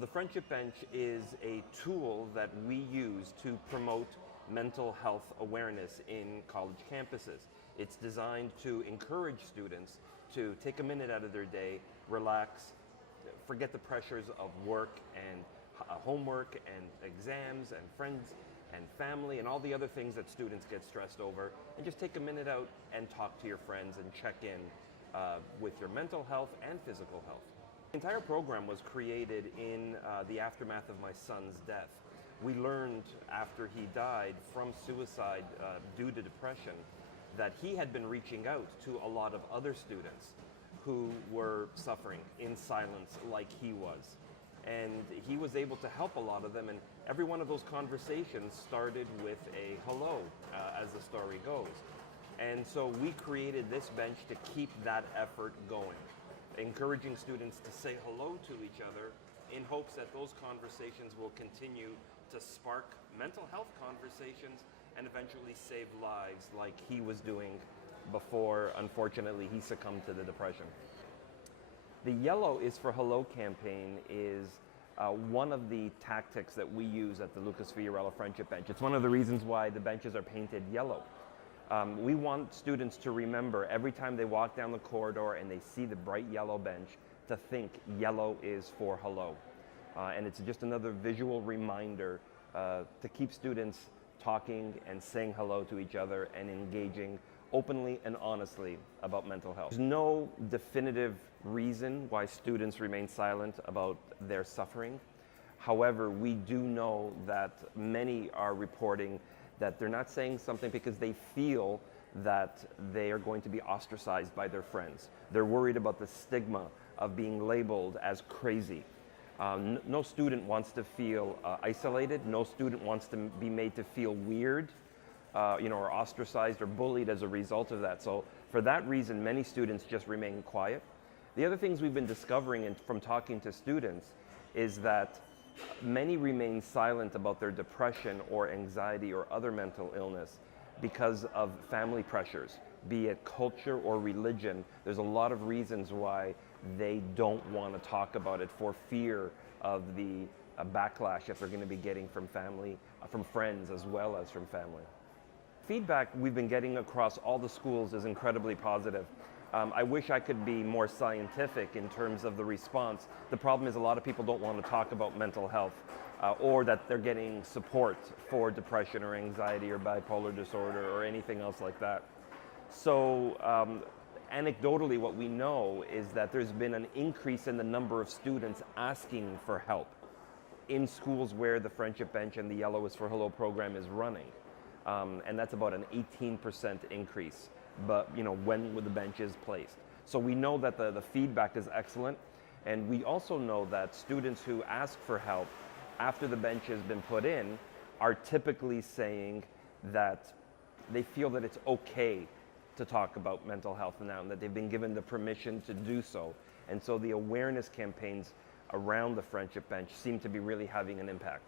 The Friendship Bench is a tool that we use to promote mental health awareness in college campuses. It's designed to encourage students to take a minute out of their day, relax, forget the pressures of work and homework and exams and friends and family and all the other things that students get stressed over, and just take a minute out and talk to your friends and check in with your mental health and physical health. The entire program was created in the aftermath of my son's death. We learned after he died from suicide due to depression that he had been reaching out to a lot of other students who were suffering in silence like he was. And he was able to help a lot of them, and every one of those conversations started with a hello, as the story goes. And so we created this bench to keep that effort going, encouraging students to say hello to each other in hopes that those conversations will continue to spark mental health conversations and eventually save lives like he was doing before, unfortunately, he succumbed to the depression. The Yellow is for Hello campaign is one of the tactics that we use at the Lucas Fiorillo Friendship Bench. It's one of the reasons why the benches are painted yellow. We want students to remember every time they walk down the corridor and they see the bright yellow bench to think yellow is for hello. And it's just another visual reminder to keep students talking and saying hello to each other and engaging openly and honestly about mental health. There's no definitive reason why students remain silent about their suffering. However, we do know that many are reporting that they're not saying something because they feel that they are going to be ostracized by their friends. They're worried about the stigma of being labeled as crazy. No student wants to feel isolated. No student wants to be made to feel weird, or ostracized or bullied as a result of that. So for that reason, many students just remain quiet. The other things we've been discovering from talking to students is that many remain silent about their depression or anxiety or other mental illness because of family pressures, be it culture or religion. There's a lot of reasons why they don't want to talk about it for fear of the backlash that they're going to be getting from family, from friends as well as from family. Feedback we've been getting across all the schools is incredibly positive. I wish I could be more scientific in terms of the response. The problem is a lot of people don't want to talk about mental health or that they're getting support for depression or anxiety or bipolar disorder or anything else like that. So anecdotally, what we know is that there's been an increase in the number of students asking for help in schools where the Friendship Bench and the Yellow is for Hello program is running. And that's about an 18% increase, but when the bench is placed. So we know that the feedback is excellent, and we also know that students who ask for help after the bench has been put in are typically saying that they feel that it's okay to talk about mental health now, and that they've been given the permission to do so. And so the awareness campaigns around the Friendship Bench seem to be really having an impact.